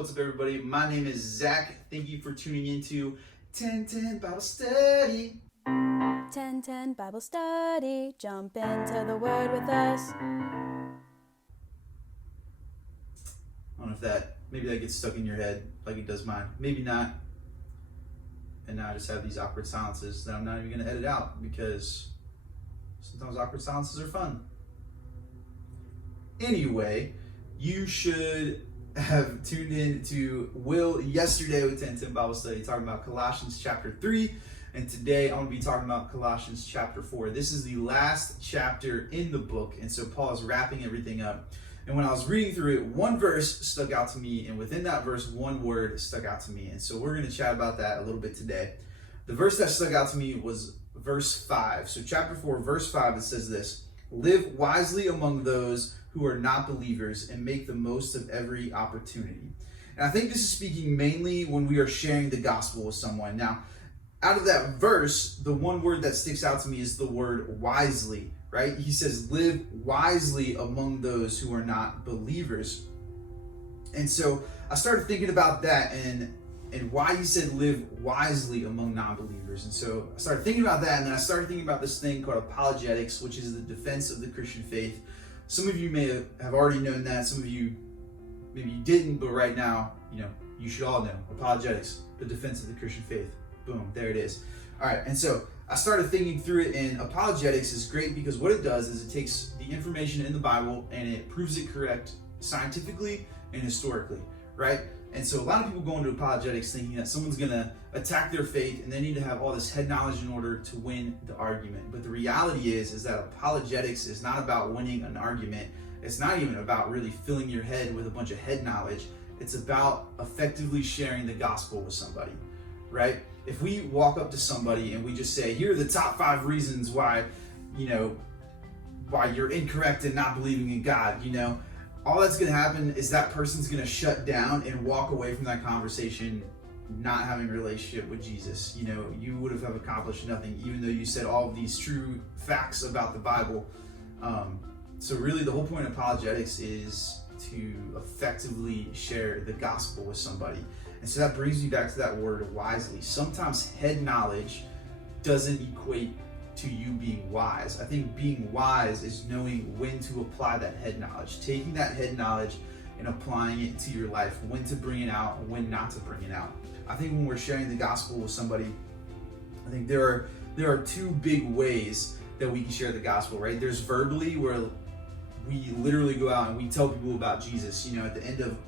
What's up, everybody? My name is Zach. Thank you for tuning into 1010 Bible Study. 1010 Bible Study. Jump into the Word with us. I don't know if maybe that gets stuck in your head like it does mine. Maybe not. And now I just have these awkward silences that I'm not even going to edit out because sometimes awkward silences are fun. Anyway, you should have tuned in to Will yesterday with 1010 Bible Study talking about Colossians chapter 3, and today I'm going to be talking about Colossians chapter 4. This is the last chapter in the book, and so Paul is wrapping everything up. And when I was reading through it, one verse stuck out to me, and within that verse, one word stuck out to me. And so we're going to chat about that a little bit today. The verse that stuck out to me was verse 5. So chapter 4, verse 5, it says this: "Live wisely among those who are not believers and make the most of every opportunity." And I think this is speaking mainly when we are sharing the gospel with someone. Now, out of that verse, the one word that sticks out to me is the word wisely, right? He says, live wisely among those who are not believers. And so I started thinking about that and why he said live wisely among non-believers. And so I started thinking about that, and then I started thinking about this thing called apologetics, which is the defense of the Christian faith. Some of you may have already known that. Some of you, maybe you didn't, but right now, you should all know. Apologetics, the defense of the Christian faith. Boom, there it is. All right, and so I started thinking through it, and apologetics is great because what it does is it takes the information in the Bible and it proves it correct scientifically and historically, right? And so a lot of people go into apologetics thinking that someone's going to attack their faith and they need to have all this head knowledge in order to win the argument. But the reality is that apologetics is not about winning an argument. It's not even about really filling your head with a bunch of head knowledge. It's about effectively sharing the gospel with somebody, right? If we walk up to somebody and we just say, here are the top 5 reasons why you're incorrect in not believing in God, all that's going to happen is that person's going to shut down and walk away from that conversation not having a relationship with Jesus. You would have accomplished nothing, even though you said all of these true facts about the Bible. So really the whole point of apologetics is to effectively share the gospel with somebody. And so that brings me back to that word wisely. Sometimes head knowledge doesn't equate to you being wise. I think being wise is knowing when to apply that head knowledge, taking that head knowledge and applying it to your life, when to bring it out and when not to bring it out. I think when we're sharing the gospel with somebody, I think there are 2 big ways that we can share the gospel, right? There's verbally, where we literally go out and we tell people about Jesus. At the end of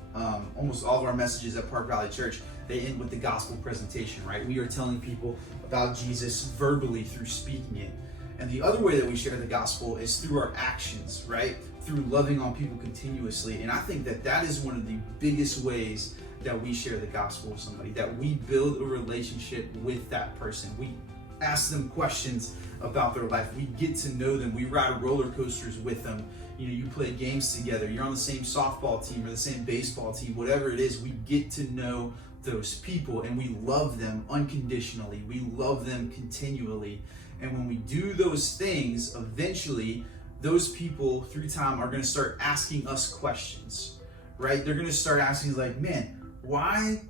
almost all of our messages at Park Valley Church, they end with the gospel presentation, right? We are telling people about Jesus verbally through speaking it. And the other way that we share the gospel is through our actions, right? Through loving on people continuously. And I think that is one of the biggest ways that we share the gospel with somebody, that we build a relationship with that person. We ask them questions about their life. We get to know them. We ride roller coasters with them. You play games together. You're on the same softball team or the same baseball team, whatever it is. We get to know those people and we love them unconditionally. We love them continually. And when we do those things, eventually those people through time are going to start asking us questions, right? They're going to start asking like, man, why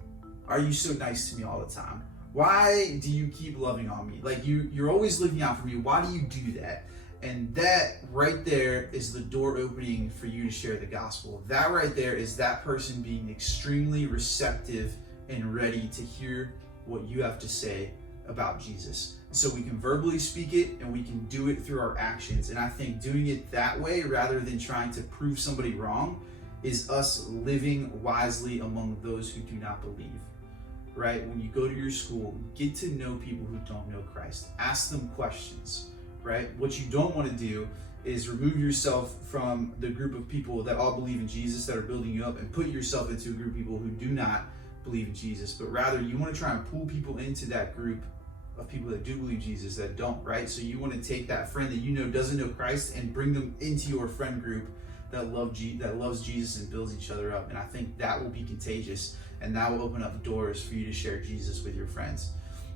are you so nice to me all the time? Why do you keep loving on me? Like you're always looking out for me. Why do you do that? And that right there is the door opening for you to share the gospel. That right there is that person being extremely receptive and ready to hear what you have to say about Jesus. So we can verbally speak it and we can do it through our actions. And I think doing it that way, rather than trying to prove somebody wrong, is us living wisely among those who do not believe. Right? When you go to your school, get to know people who don't know Christ. Ask them questions. Right? What you don't want to do is remove yourself from the group of people that all believe in Jesus, that are building you up, and put yourself into a group of people who do not believe in Jesus. But rather, you want to try and pull people into that group of people that do believe Jesus that don't, right? So you want to take that friend that doesn't know Christ and bring them into your friend group that loves Jesus and builds each other up. And I think that will be contagious, and that will open up doors for you to share Jesus with your friends.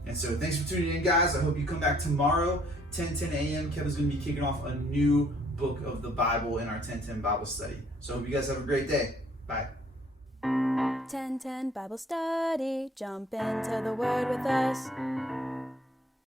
And so thanks for tuning in, guys. I hope you come back tomorrow, 10 a.m. Kevin's going to be kicking off a new book of the Bible in our 10 Bible study. So I hope you guys have a great day. Bye. 10:10 Bible study. Jump into the Word with us.